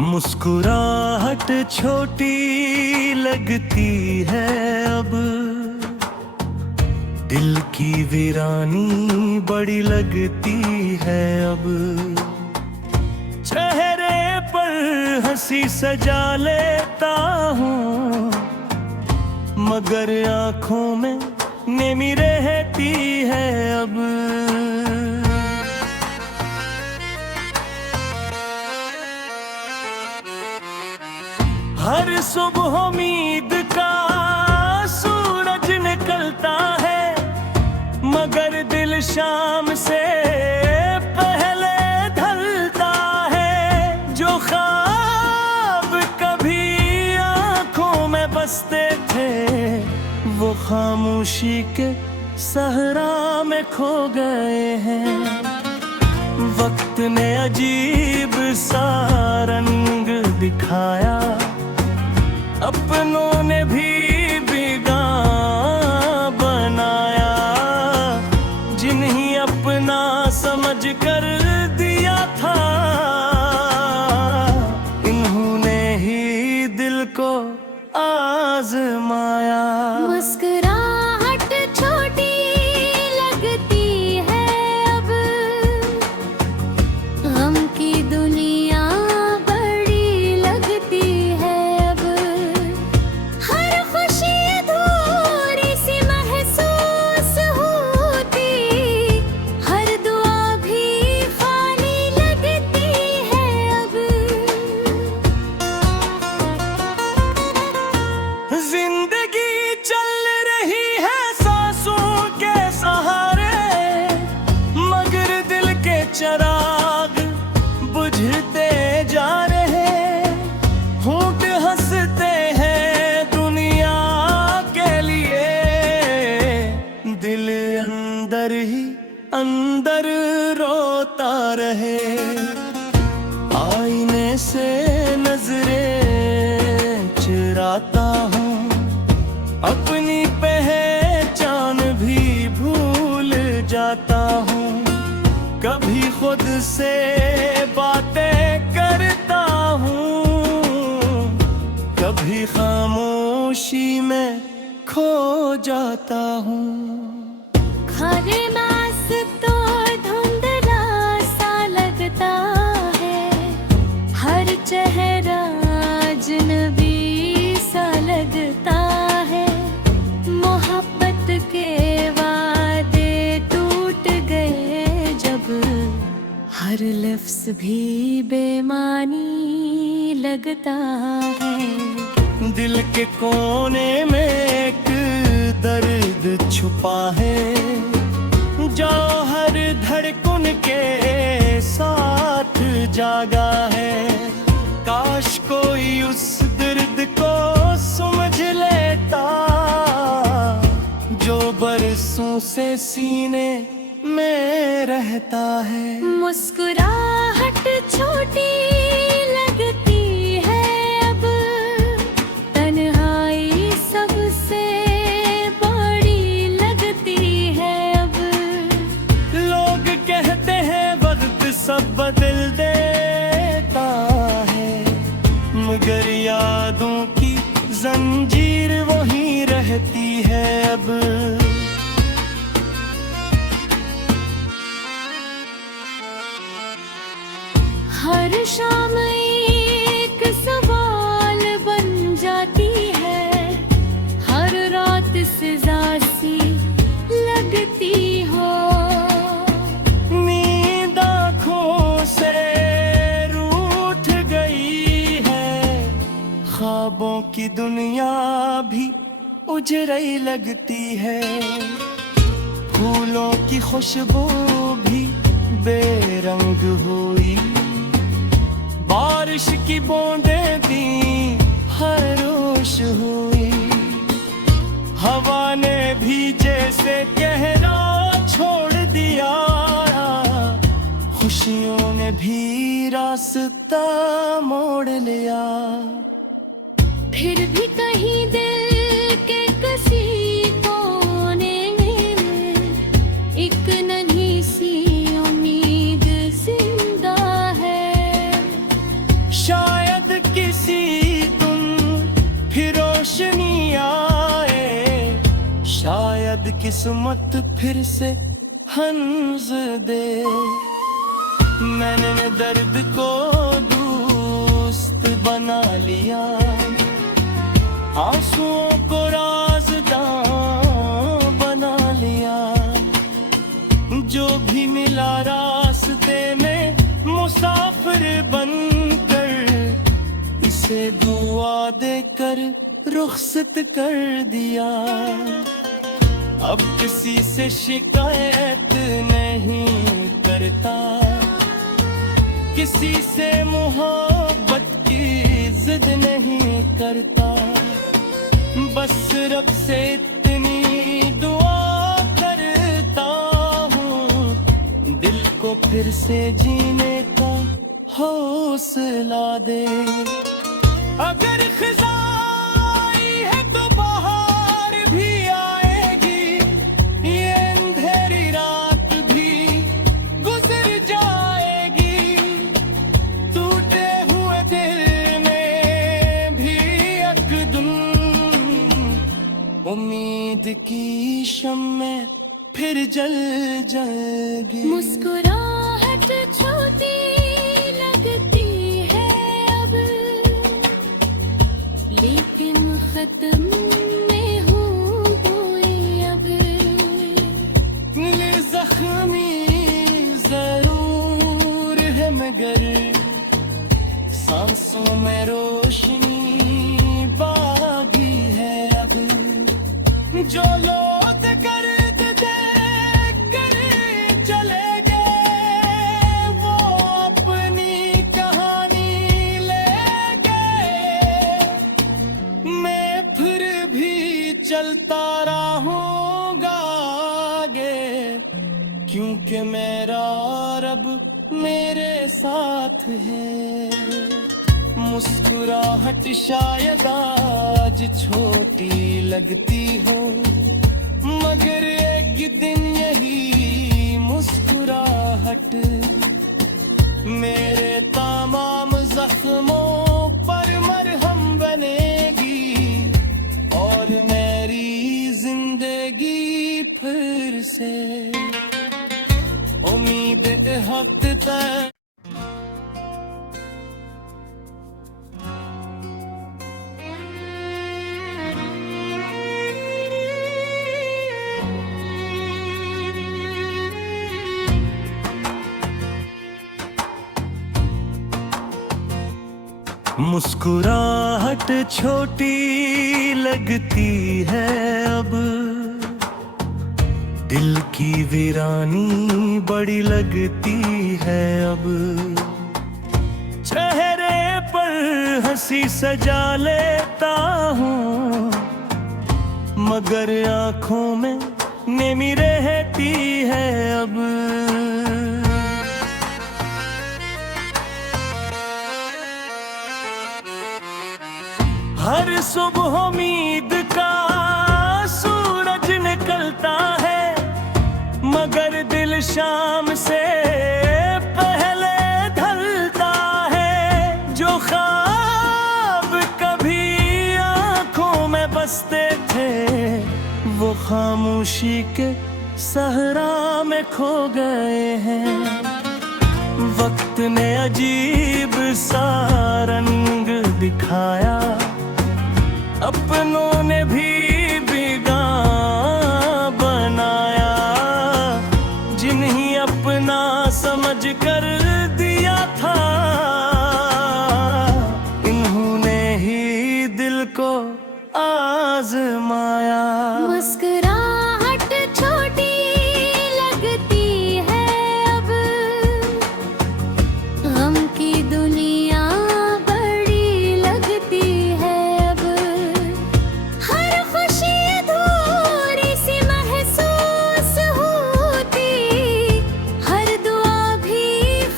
मुस्कुराहट छोटी लगती है अब, दिल की वीरानी बड़ी लगती है अब। चेहरे पर हंसी सजा लेता हूँ, मगर आंखों में नेमी रहती है अब। हर सुबह उम्मीद का सूरज निकलता है, मगर दिल शाम से पहले ढलता है। जो ख्वाब कभी आंखों में बसते थे, वो खामोशी के सहरा में खो गए हैं। वक्त ने अजीब सा रंग दिखाया, अपनों ने भी बेगां बनाया। जिन्हें अपना समझ कर दिया था, इन्होंने ही दिल को आजमाया। मुस्कुराहट छोटी लगती है अब, गम की दुनिया बड़ी लगती है अब। हर खुशी अधूरी सी महसूस होती, हर दुआ भी खाली लगती है अब। जिंदगी चल रही है सांसों के सहारे, मगर दिल के चिराग बुझते जा रहे। होंठ हंसते हैं दुनिया के लिए, दिल अंदर ही अंदर रोता रहे। आईने से नजरें चुराता हूँ, अपनी पहचान भी भूल जाता हूँ। कभी खुद से बातें करता हूँ, कभी खामोशी में खो जाता हूँ। हर मास तो धुंधला सा लगता है, हर चेहरा अजनबी सा लगता है। मोहब्बत के वादे टूट गए जब, हर लफ्ज़ भी बेमानी लगता है। दिल के कोने में एक दर्द छुपा है, जो हर धड़कन के साथ जागा है। काश कोई उस दर्द को समझ लेता, जो बरसों से सीने में रहता है। मुस्कुराहट छोटी लगती है अब, तन्हाई सबसे बड़ी लगती है अब। लोग कहते हैं वक्त सब बदल देता है, मगर यादों की जंजीर वहीं रहती है अब। हर शाम एक सवाल बन जाती है, हर रात सजा सी लगती हो। नींद आँखों से रूठ गई है, ख्वाबों की दुनिया भी उजड़ी लगती है। फूलों की खुशबू भी बेरंग हुई, बारिश की बूंदें भी खामोश हुई। हवा ने भी जैसे कहना छोड़ दिया, खुशियों ने भी रास्ता मोड़ लिया। फिर भी कहीं दिल के किसी कोने में एक नन्ही सी उम्मीद जिंदा है। शायद किस्मत फिर से हंस दे। मैंने दर्द को दोस्त बना लिया, आंसुओं को राज़दां बना लिया। जो भी मिला रास्ते में मुसाफिर बनकर, इसे दुआ देकर रुखसत कर दिया। अब किसी से शिकायत नहीं करता, किसी से मोहब्बत की जिद नहीं करता। बस रब से इतनी दुआ करता हूँ, दिल को फिर से जीने का हौसला दे। अगर खिज़ा आई है तो बाहर भी आएगी, ये अंधेरी रात भी गुजर जाएगी। टूटे हुए दिल में भी एक दिन उम्मीद की शम्में फिर जल जाएगी। मुस्कुराहट छोटी लगती है अब, लेकिन खत्म में हुई अब। दिल जख्मी जरूर है मगर सांसों में रोशनी बागी है अब। जो लोग कर्द देख कर चले गए, वो अपनी कहानी ले गए। मैं फिर भी चलता रहूंगा आगे, क्योंकि मेरा रब मेरे साथ है। मुस्कुराहट शायद आज छोटी लगती हो, मगर एक दिन यही मुस्कुराहट मेरे तमाम जख्मों पर मरहम बनेगी, और मेरी जिंदगी फिर से उम्मीद हक तक। मुस्कुराहट छोटी लगती है अब, दिल की वीरानी बड़ी लगती है अब। चेहरे पर हंसी सजा लेता हूँ, मगर आंखों में नेमी रहती है अब। हर सुबह उम्मीद का सूरज निकलता है, मगर दिल शाम से पहले ढलता है। जो ख्वाब कभी आंखों में बसते थे, वो खामोशी के सहरा में खो गए हैं। वक्त ने अजीब सा रंग दिखाया, अपनों ने भी बेगां बनाया। जिन्हें अपना समझ कर दिया था, इन्होंने ही दिल को आजमाया। मुस्कुराहट छोटी लगती है अब, गम की दुनिया बड़ी लगती है अब। हर खुशी अधूरी सी महसूस होती, हर दुआ भी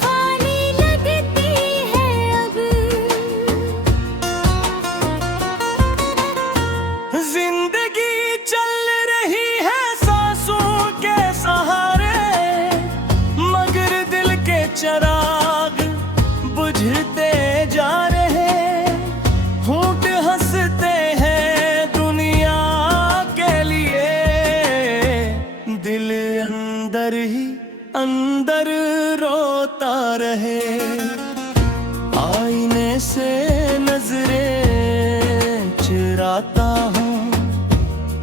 खाली लगती है अब। जिंदगी चल रही है सांसों के सहारे, मगर दिल के चिराग बुझते जा रहे। होंठ हंसते हैं दुनिया के लिए, होता रहे। आईने से नजरें चुराता हूँ,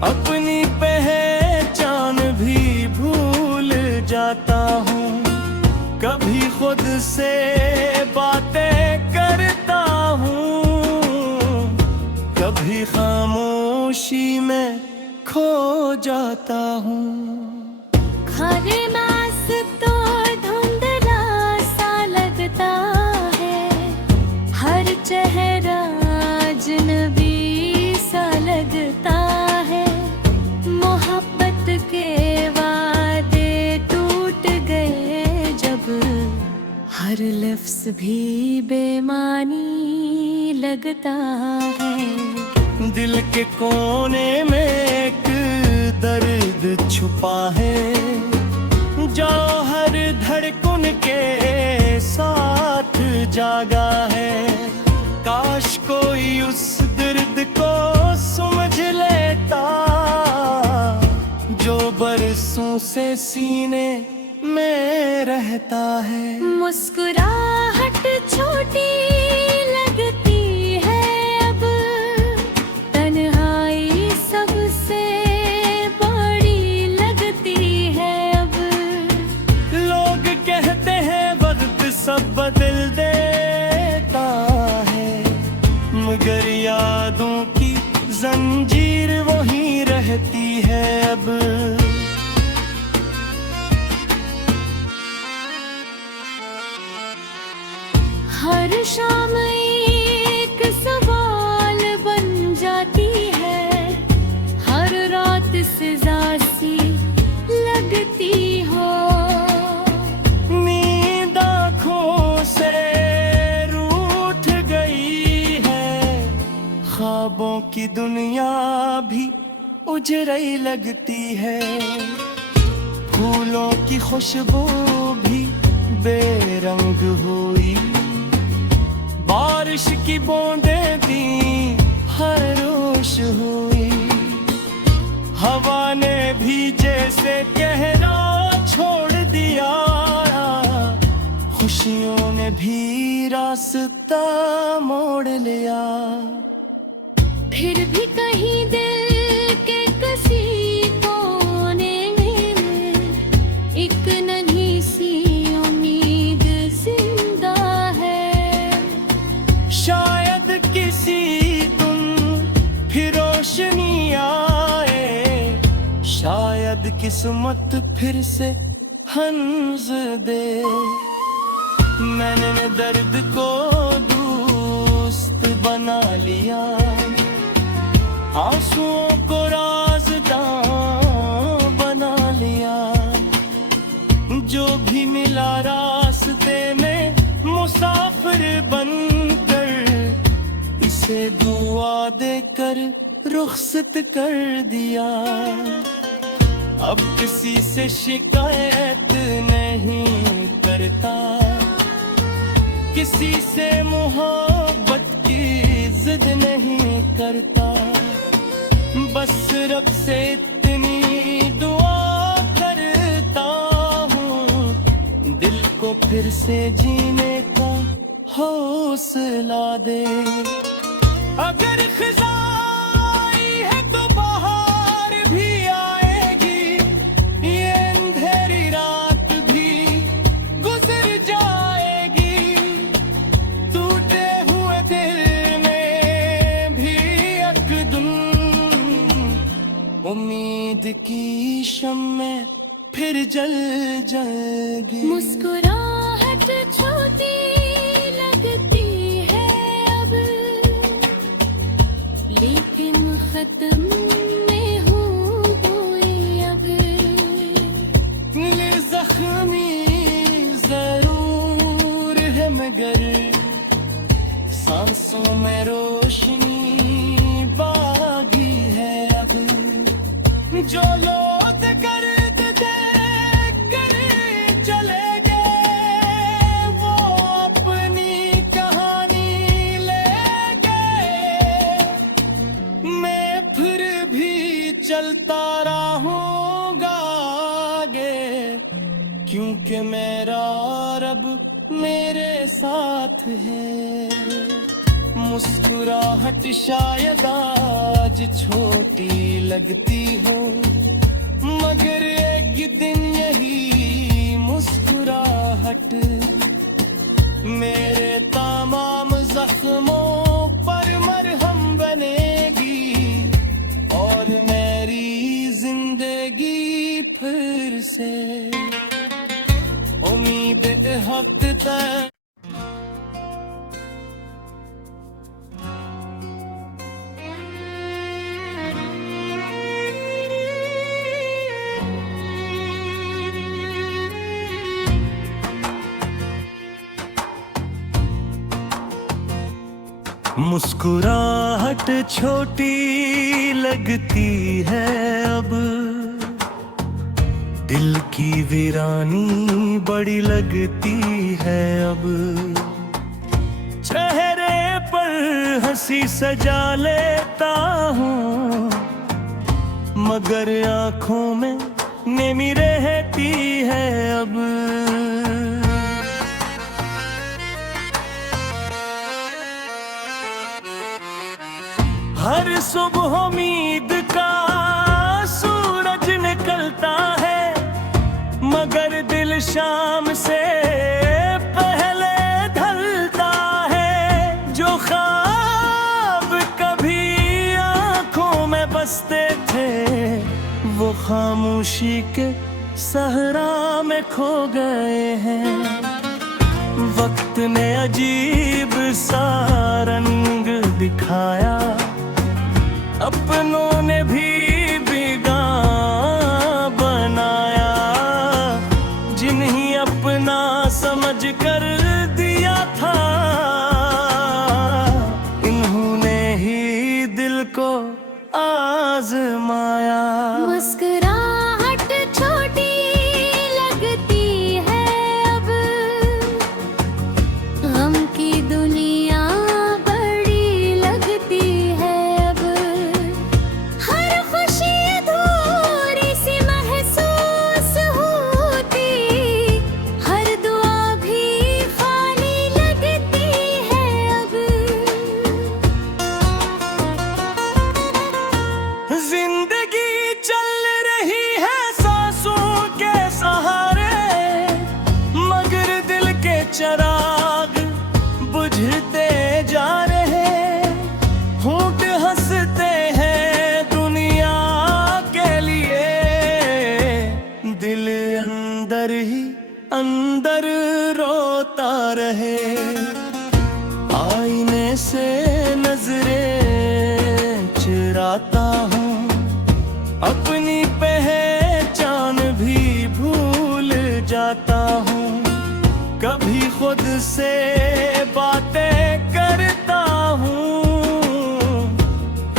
अपनी पहचान भी भूल जाता हूँ। कभी खुद से बातें करता हूँ, कभी खामोशी में खो जाता हूँ। हर नास तो धुंधला सा लगता है, हर चेहरा अजनबी सा लगता है। मोहब्बत के वादे टूट गए जब, हर लफ्ज भी बेमानी लगता है। दिल के कोने में एक दर्द छुपा है, जो हर धड़कन के साथ जागा है। काश कोई उस दर्द को समझ लेता, जो बरसों से सीने में रहता है। मुस्कुराहट छोटी लगती है अब, तन्हाई सबसे बड़ी लगती है अब। लोग कहते हैं वक्त सब बदल देता है, मगर यादों की जंजीर वही रहती है अब। हर शाम एक सवाल बन जाती है, हर रात सजा सी लगती हो। नींद आँखों से रूठ गई है, ख्वाबों की दुनिया भी उजड़ी लगती है। फूलों की खुशबू भी बेरंग हुई, बारिश की बूंदें भी खामोश हुई। हवा ने भी जैसे कहना छोड़ दिया, खुशियों ने भी रास्ता मोड़ लिया। फिर भी कहीं दिल के किसी कोने में एक नन्ही सी उम्मीद जिंदा है। शायद किसी दिन फिर रोशनी आए, शायद किस्मत फिर से हंस दे। मैंने दर्द को दोस्त बना लिया, आंसुओं को राज़दां बना लिया। जो भी मिला रास्ते में मुसाफिर बनकर, इसे दुआ देकर रुखसत कर दिया। अब किसी से शिकायत नहीं करता, किसी से मोहब्बत की जिद नहीं करता। बस रब से इतनी दुआ करता हूँ, दिल को फिर से जीने का हौसला दे। अगर खिज़ा आई है तो बहार भी आएगी, ये अंधेरी रात भी गुजर जाएगी। टूटे हुए दिल में भी एक दिन उम्मीद की शम्में फिर जल जाएगी। मुस्कुराहट छोटी लगती है अब, लेकिन खत्म में हुई अब। दिल जख्मी जरूर है मगर, सांसों में रोशनी बागी है अब। जो लोग दर्द देख कर चले गए, वो अपनी कहानी ले गए। मैं फिर भी चलता रहूंगा आगे, क्योंकि मेरा रब मेरे साथ है। मुस्कुराहट शायद आज छोटी लगती हो, मगर एक दिन यही मुस्कुराहट मेरे तमाम जख्मों पर मरहम बनेगी, और मेरी जिंदगी फिर से उम्मीद हक तक। मुस्कुराहट छोटी लगती है अब, दिल की वीरानी बड़ी लगती है अब। चेहरे पर हंसी सजा लेता हूँ, मगर आँखों में नेमी रहती है अब। हर सुबह उम्मीद का सूरज निकलता है, मगर दिल शाम से पहले ढलता है। जो ख्वाब कभी आंखों में बसते थे, वो खामोशी के सहरा में खो गए हैं। वक्त ने अजीब सा रंग दिखाया, अपनों ने भी बेगां बनाया। जिन्हें अपना समझ कर दिया था, इन्होंने ही दिल को आजमाया। मुस्कुराहट छोटी लगती है अब, गम की दुनिया बड़ी लगती है अब। हर खुशी अधूरी सी महसूस होती, हर दुआ भी खाली लगती है अब। जिंदगी चल रही है सांसों के सहारे, मगर दिल के चिराग बुझते जा रहे। होंठ हंसते हैं दुनिया के लिए, दिल अंदर ही अंदर रोता रहे। आईने से नजरें चुराता हूँ, अपनी पहचान भी भूल जाता हूँ। कभी खुद से बातें करता हूँ,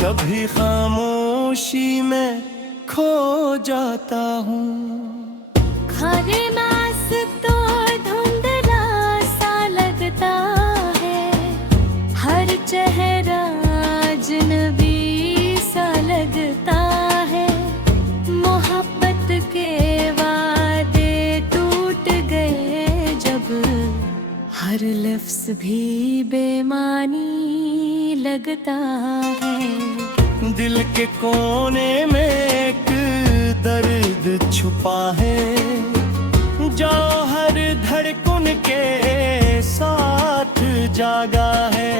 कभी खामोशी में खो जाता हूँ। खाने मास तो धुंधला सा लगता है, हर चेहरा अजनबी सा लगता है। मोहब्बत के वादे टूट गए जब, हर लफ्ज़ भी बेमानी लगता है। दिल के कोने में एक दर्द छुपा है, जो हर धड़कन के साथ जागा है।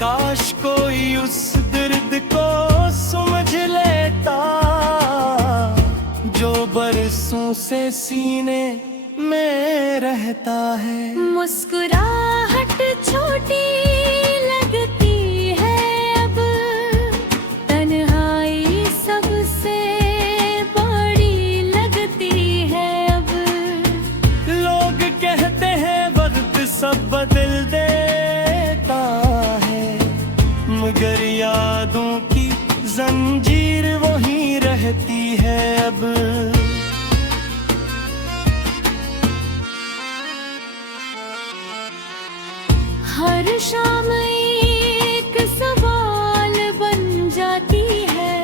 काश कोई उस दर्द को समझ लेता, जो बरसों से सीने में रहता है। मुस्कुराहट छोटी लगती है अब, तन्हाई सबसे बड़ी लगती है अब। लोग कहते हैं वक्त सब बदल देता है, मगर यादों की जंजीर वहीं रहती है अब। हर शाम एक सवाल बन जाती है,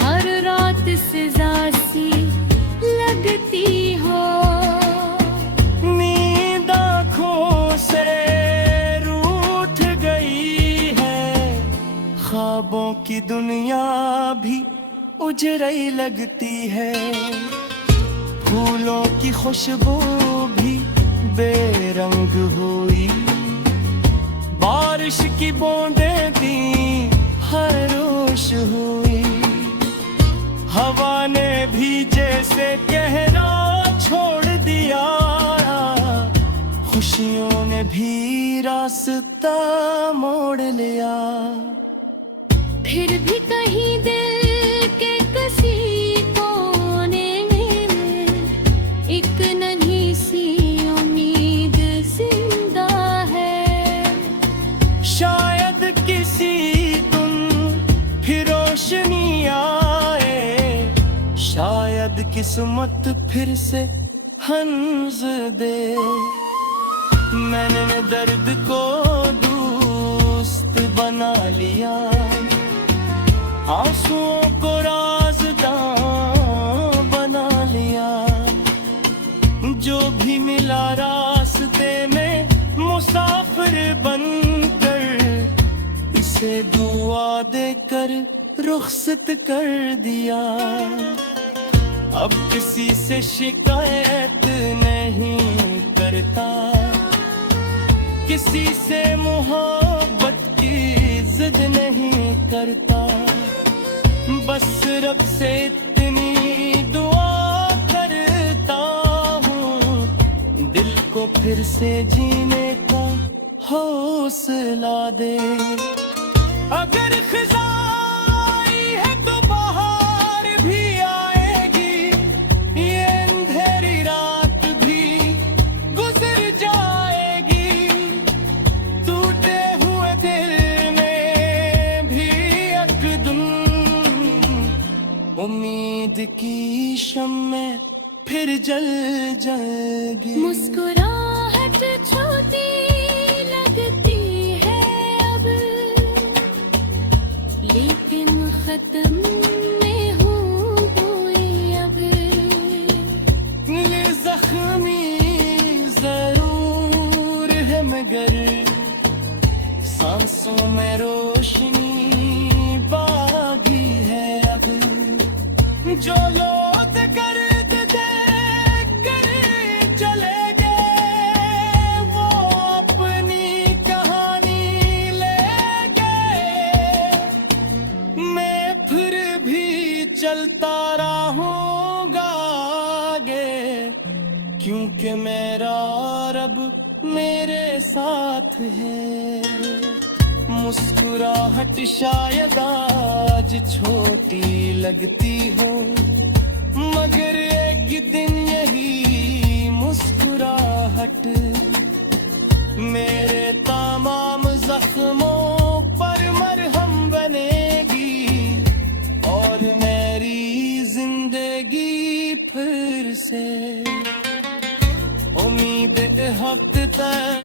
हर रात सजा सी लगती हो। नींद उजरई लगती है। फूलों की खुशबू भी बेरंग हुई, बारिश की बूंदें भी खामोश हुई। हवा ने भी जैसे कहना छोड़ दिया, खुशियों ने भी रास्ता मोड़ लिया। फिर भी कहीं दिल के किसी कोने में एक नन्ही सी उम्मीद जिंदा है। शायद किसी दिन फिर रोशनी आए, शायद किस्मत फिर से हंस दे। मैंने दर्द को दोस्त बना लिया, आंसुओं को राज़दां बना लिया। जो भी मिला रास्ते में मुसाफिर बनकर, इसे दुआ देकर रुखसत कर दिया। अब किसी से शिकायत नहीं करता, किसी से मोहब्बत की जिद नहीं करता। बस रब से इतनी दुआ करता हूँ, दिल को फिर से जीने का हौसला दे। अगर खिज़ां आई है तो बहार भी आएगी, ये अंधेरी रात भी गुजर जाएगी। टूटे हुए दिल में भी एक दिन उम्मीद की शम्में फिर जल जाएगी। मुस्कुराहट छोटी लगती है अब, लेकिन खत्म में हुई अब। दिल जख्मी जरूर है मगर सांसों में रोशनी बागी है अब। जो लोग दर्द देख कर चले गए, वो अपनी कहानी ले गए। मैं फिर भी चलता रहूंगा आगे, क्योंकि मेरा रब मेरे साथ है। मुस्कुराहट शायद आज छोटी लगती हो, मगर एक दिन यही मुस्कुराहट मेरे तमाम जख्मों पर मरहम बनेगी, और मेरी जिंदगी फिर से उम्मीद हक तक।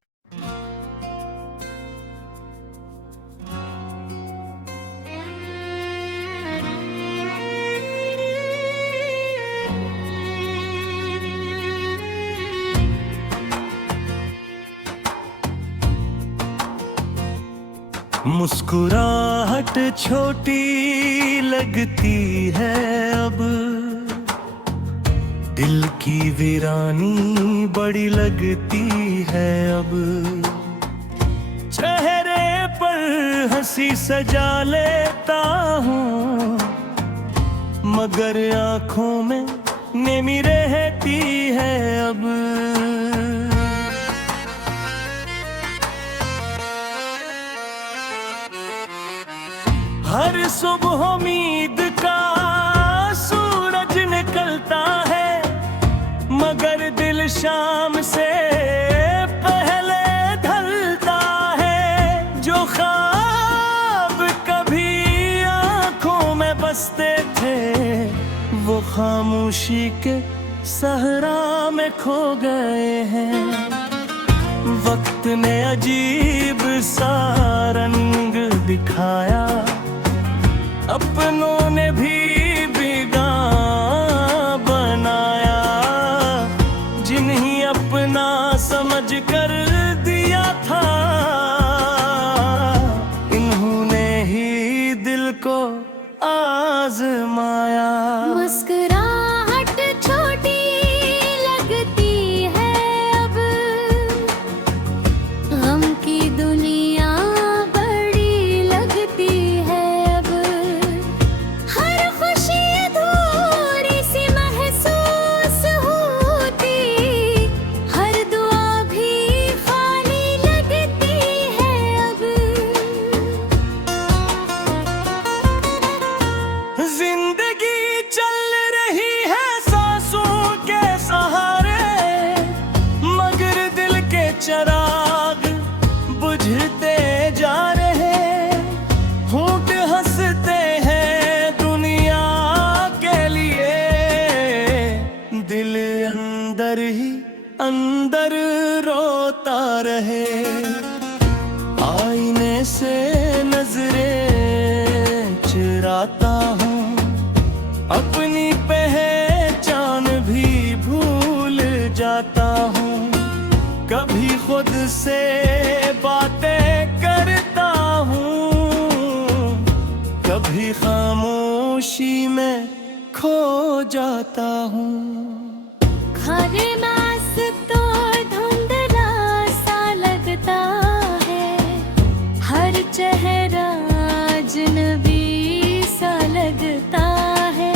मुस्कुराहट छोटी लगती है अब, दिल की वीरानी बड़ी लगती है अब। चेहरे पर हंसी सजा लेता हूँ, मगर आँखों में नेमी रहती है अब। हर सुबह उम्मीद का सूरज निकलता है, मगर दिल शाम से पहले ढलता है। जो ख्वाब कभी आंखों में बसते थे, वो खामोशी के सहरा में खो गए हैं। वक्त ने अजीब सा रंग दिखाया, अपनों ने भी बेगां बनाया। जिन्हें अपना समझ कर दिया था, इन्होंने ही दिल को आजमाया। चराग बुझते जा रहे, होंठ हंसते हैं दुनिया के लिए, दिल अंदर ही अंदर रोता रहे। आईने से नजरें चुराता हूँ, अपनी पहचान भी भूल जाता हूँ। कभी खुद से बातें करता हूँ, कभी खामोशी में खो जाता हूँ। हर नास तो धुंधला सा लगता है, हर चेहरा अजनबी सा लगता है।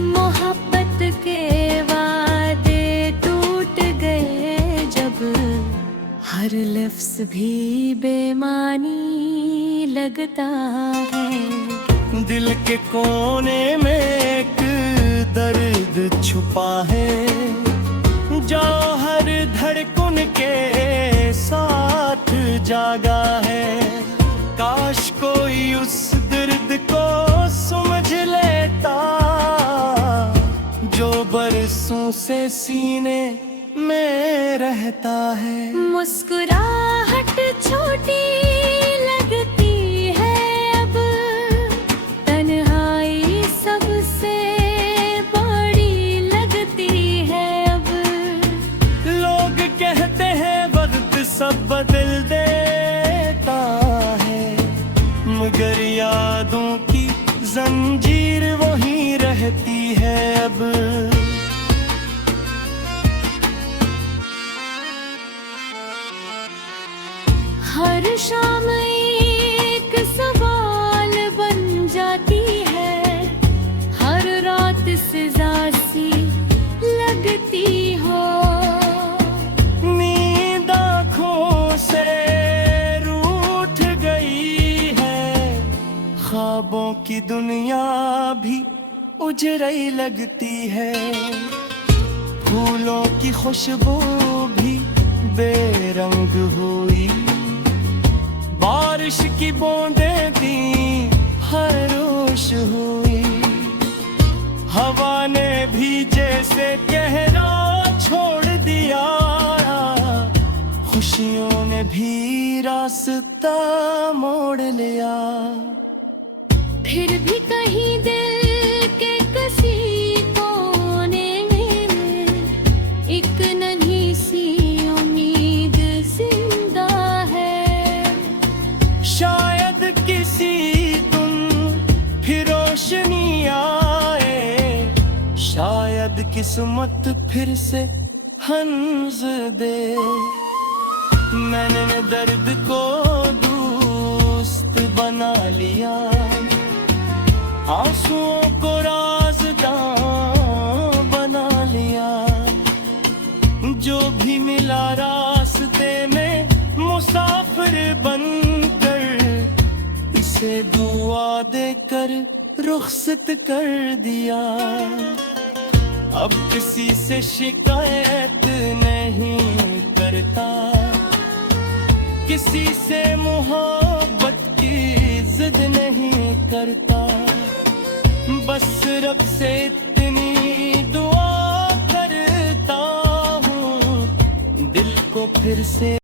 मोहब्बत के वादे टूट गए जब, हर लफ्ज़ भी बेमानी लगता है। दिल के कोने में एक दर्द छुपा है, जो हर धड़कन के साथ जागा है। काश कोई उस दर्द को समझ लेता, जो बरसों से सीने में रहता है। मुस्कुराहट छोटी लगती है अब, तन्हाई सबसे बड़ी लगती है अब। लोग कहते हैं वक्त सब बदल देता है, मगर यादों की जंजीर वहीं रहती है अब। हर शाम एक सवाल बन जाती है, हर रात सजा सी लगती हो। नींद आँखों से रूठ गई है, ख्वाबों की दुनिया भी उजड़ी लगती है। फूलों की खुशबू भी बेरंग हुई, बारिश की बूंदें भी खामोश हुई। हवा ने भी जैसे कहना छोड़ दिया, खुशियों ने भी रास्ता मोड़ लिया। फिर भी कहीं दिल के किसी कोने में एक नन्ही सी उम्मीद जिंदा है। शायद किसी दिन फिर रोशनी आए, शायद किस्मत फिर से हंस दे। मैंने दर्द को दोस्त बना लिया, आंसुओं को राज़दां बना लिया। जो भी मिला रास्ते में मुसाफिर बनकर, इसे दुआ देकर रुखसत कर दिया। अब किसी से शिकायत नहीं करता, किसी से मोहब्बत की जिद नहीं करता। बस रब से इतनी दुआ करता हूँ, दिल को फिर से